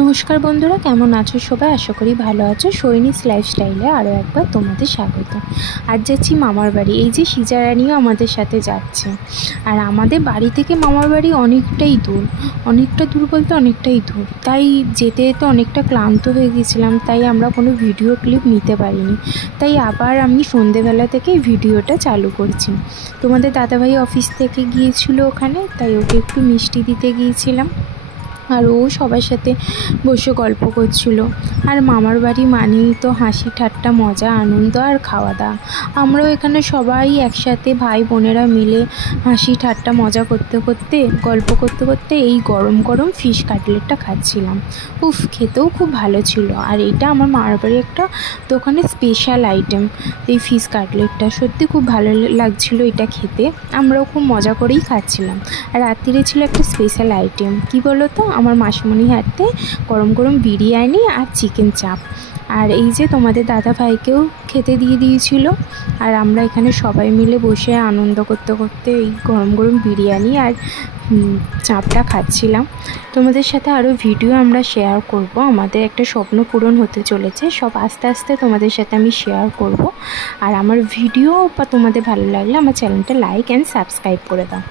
নমস্কার বন্ধুরা, কেমন আছো সবাই? আশা করি ভালো আছো। সৈনিস লাইফস্টাইলে আরও একবার তোমাদের স্বাগত। আজ যাচ্ছি মামার বাড়ি। এই যে সিজারানিও আমাদের সাথে যাচ্ছে। আর আমাদের বাড়ি থেকে মামার বাড়ি অনেকটাই দূর, বলতে অনেকটাই দূর। তাই যেতে যেতে অনেকটা ক্লান্ত হয়ে গেছিলাম, তাই আমরা কোনো ভিডিও ক্লিপ নিতে পারিনি। তাই আবার আমি সন্ধেবেলা থেকে ভিডিওটা চালু করছি। তোমাদের দাদাভাই অফিস থেকে গিয়েছিল ওখানে, তাই ওকে একটু মিষ্টি দিতে গিয়েছিলাম। আর ও সবার সাথে বসে গল্প করছিল। আর মামার বাড়ি মানেই তো হাসি ঠাট্টা, মজা, আনন্দ আর খাওয়া দাওয়া। আমরাও এখানে সবাই একসাথে ভাই বোনেরা মিলে হাসি ঠাট্টা মজা করতে করতে, গল্প করতে করতে এই গরম গরম ফিশ কাটলেটটা খাচ্ছিলাম। উফ, খেতেও খুব ভালো ছিল। আর এটা আমার মামার বাড়ি একটা দোকানের স্পেশাল আইটেম, এই ফিশ কাটলেটটা সত্যি খুব ভালো লাগছিল এটা খেতে। আমরাও খুব মজা করেই খাচ্ছিলাম। আর রাত্রিরে ছিল একটা স্পেশাল আইটেম, কী বলো তো, আমার মাসিমণি হাতে গরম গরম বিরিয়ানি আর চিকেন চাপ। আর এই যে তোমাদের দাদা ভাইকেও খেতে দিয়ে দিয়েছিল। আর আমরা এখানে সবাই মিলে বসে আনন্দ করতে করতে এই গরম গরম বিরিয়ানি আর চাপটা খাচ্ছিলাম। তোমাদের সাথে আরও ভিডিও আমরা শেয়ার করব। আমাদের একটা স্বপ্ন পূরণ হতে চলেছে, সব আস্তে আস্তে তোমাদের সাথে আমি শেয়ার করব। আর আমার ভিডিও বা তোমাদের ভালো লাগলে আমার চ্যানেলটা লাইক অ্যান্ড সাবস্ক্রাইব করে দাও।